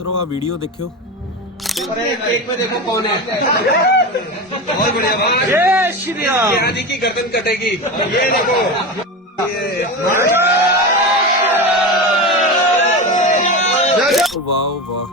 ਮਿੱਤਰੋ ਆ ਵੀਡੀਓ ਦੇਖਿਓ अरे केक में देखो कौन है बहुत बढ़िया बात जय श्री राम यहाँ जी की गर्दन कटेगी ये देखो ਓ ਵਾਹ ਓ ਵਾਹ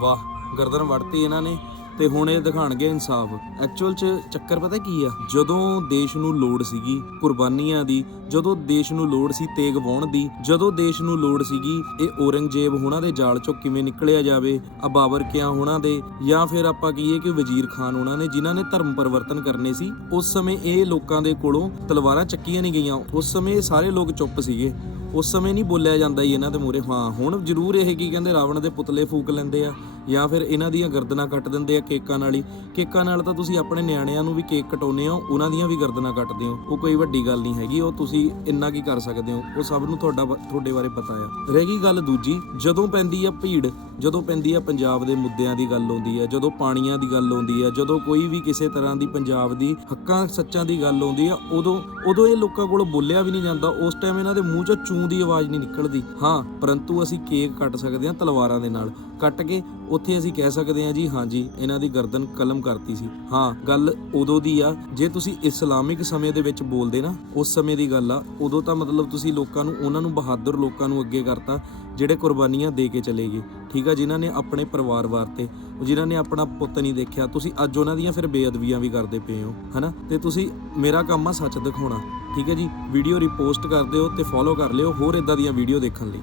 ਵਾਹ ਗਰਦਨ ਵੜਤੀ ਇਹਨਾਂ ਨੇ ਤੇ ਹੁਣ ਇਹ ਦਿਖਾਣਗੇ ਇਨਸਾਫ। ਐਕਚੁਅਲ ਚ ਚੱਕਰ ਪਤਾ ਕੀ ਆ? ਜਦੋਂ ਦੇਸ਼ ਨੂੰ ਲੋੜ ਸੀਗੀ ਕੁਰਬਾਨੀਆਂ ਦੀ, ਜਦੋਂ ਦੇਸ਼ ਨੂੰ ਲੋੜ ਸੀ ਤੇਗ ਵਾਉਣ ਦੀ, ਜਦੋਂ ਦੇਸ਼ ਨੂੰ ਲੋੜ ਸੀਗੀ ਇਹ ਔਰੰਗਜ਼ੇਬ ਹੋਣਾ ਦੇ ਜਾਲ ਚੋਂ ਕਿਵੇਂ ਨਿਕਲਿਆ ਜਾਵੇ, ਆ ਬਾਬਰ ਕਿਆ ਹੋਣਾ ਦੇ, ਜਾਂ ਫਿਰ ਆਪਾਂ ਕਹੀਏ ਕਿ ਵਜ਼ੀਰ ਖਾਨ ਉਹਨਾਂ ਨੇ, ਜਿਨ੍ਹਾਂ ਨੇ ਧਰਮ ਪਰਿਵਰਤਨ ਕਰਨੇ ਸੀ, ਉਸ ਸਮੇਂ ਇਹ ਲੋਕਾਂ ਦੇ ਕੋਲੋਂ ਤਲਵਾਰਾਂ ਚੱਕੀਆਂ ਨਹੀਂ ਗਈਆਂ। ਉਸ ਸਮੇਂ ਸਾਰੇ ਲੋਕ ਚੁੱਪ ਸੀਗੇ। ਉਸ ਸਮੇਂ ਨਹੀਂ ਬੋਲਿਆ ਜਾਂਦਾ ਹੀ ਇਹਨਾਂ ਦੇ ਮੂਹਰੇ। ਹਾਂ, ਹੁਣ ਜ਼ਰੂਰ ਇਹ ਕੀ ਕਹਿੰਦੇ, ਰਾਵਣ ਦੇ ਪੁਤਲੇ ਫੂਕ ਲੈਂਦੇ ਆ ਜਾਂ ਫਿਰ ਇਹਨਾਂ ਦੀਆਂ ਗਰਦਨਾਂ ਕੱਟ ਦਿੰਦੇ ਆ ਕੇਕਾਂ ਨਾਲ ਹੀ। ਕੇਕਾਂ ਨਾਲ ਤਾਂ ਤੁਸੀਂ ਆਪਣੇ ਨਿਆਣਿਆਂ ਨੂੰ ਵੀ ਕੇਕ ਕਟਾਉਨੇ ਹੋ, ਉਹਨਾਂ ਦੀਆਂ ਵੀ ਗਰਦਨਾਂ ਕੱਟਦੇ ਹੋ। ਉਹ ਕੋਈ ਵੱਡੀ ਗੱਲ ਨਹੀਂ ਹੈਗੀ, ਉਹ ਤੁਸੀਂ ਇੰਨਾ ਕੀ ਕਰ ਸਕਦੇ ਹੋ? ਉਹ ਸਭ ਨੂੰ ਤੁਹਾਡਾ ਤੁਹਾਡੇ ਬਾਰੇ ਪਤਾ ਆ। ਰਹਿ ਗਈ ਗੱਲ ਦੂਜੀ, ਜਦੋਂ ਪੈਂਦੀ ਆ ਭੀੜ ਜਦੋਂ ਪੈਂਦੀ ਆ ਪੰਜਾਬ ਦੇ ਮੁੱਦਿਆਂ ਦੀ ਗੱਲ ਆਉਂਦੀ ਆ, ਜਦੋਂ ਪਾਣੀਆਂ ਦੀ ਗੱਲ ਆਉਂਦੀ ਆ, ਜਦੋਂ ਕੋਈ ਵੀ ਕਿਸੇ ਤਰ੍ਹਾਂ ਦੀ ਪੰਜਾਬ ਦੀ ਹੱਕਾਂ ਸੱਚਾਂ ਦੀ ਗੱਲ ਆਉਂਦੀ ਆ, ਉਦੋਂ ਉਦੋਂ ਇਹ ਲੋਕਾਂ ਕੋਲ ਬੋਲਿਆ ਵੀ ਨਹੀਂ ਜਾਂਦਾ, ਉਸ ਟਾਈਮ ਇਹਨਾਂ ਦੇ ਮੂੰਹ ਚੋਂ ਚੂੰ ਦੀ ਆਵਾਜ਼ ਨਹੀਂ ਨਿਕਲਦੀ। ਹਾਂ, ਪਰੰਤੂ ਅਸੀਂ ਕੇਕ ਕੱਟ ਸਕਦੇ ਹਾਂ ਤਲਵਾਰਾਂ ਦੇ ਨਾਲ। ਕੱਟ ਕੇ ਉੱਥੇ ਅਸੀਂ ਕਹਿ ਸਕਦੇ ਹਾਂ ਜੀ ਹਾਂਜੀ ਇਹਨਾਂ ਦੀ ਗਰਦਨ ਕਲਮ ਕਰਤੀ ਸੀ। ਹਾਂ, ਗੱਲ ਉਦੋਂ ਦੀ ਆ, ਜੇ ਤੁਸੀਂ ਇਸਲਾਮਿਕ ਸਮੇਂ ਦੇ ਵਿੱਚ ਬੋਲਦੇ ਨਾ, ਉਸ ਸਮੇਂ ਦੀ ਗੱਲ ਆ, ਉਦੋਂ ਤਾਂ ਮਤਲਬ ਤੁਸੀਂ ਲੋਕਾਂ ਨੂੰ, ਉਹਨਾਂ ਨੂੰ ਬਹਾਦਰ ਲੋਕਾਂ ਨੂੰ ਅੱਗੇ ਕਰਤਾ ਜਿਹੜੇ ਕੁਰਬਾਨੀਆਂ ਦੇ ਕੇ ਚਲੇ ਗਏ। ਠੀਕ ਆ, ਜਿਨ੍ਹਾਂ ਨੇ ਆਪਣੇ ਪਰਿਵਾਰ ਵਾਸਤੇ ਜਿਨ੍ਹਾਂ ਨੇ ਆਪਣਾ ਪੁੱਤ ਨਹੀਂ ਦੇਖਿਆ, ਤੁਸੀਂ ਅੱਜ ਉਹਨਾਂ ਦੀਆਂ ਫਿਰ ਬੇਅਦਬੀਆਂ ਵੀ ਕਰਦੇ ਪਏ ਹੋ, ਹਨਾ? ਤੇ ਤੁਸੀਂ ਮੇਰਾ ਕੰਮ ਆ ਸੱਚ ਦਿਖਾਉਣਾ। ਠੀਕ ਹੈ ਜੀ ਵੀਡੀਓ ਰਿਪੋਸਟ ਕਰ ਦਿਓ ਤੇ ਫੋਲੋ ਕਰ ਲਿਓ ਹੋਰ ਇਦਾਂ ਦੀਆਂ ਵੀਡੀਓ ਦੇਖਣ ਲਈ।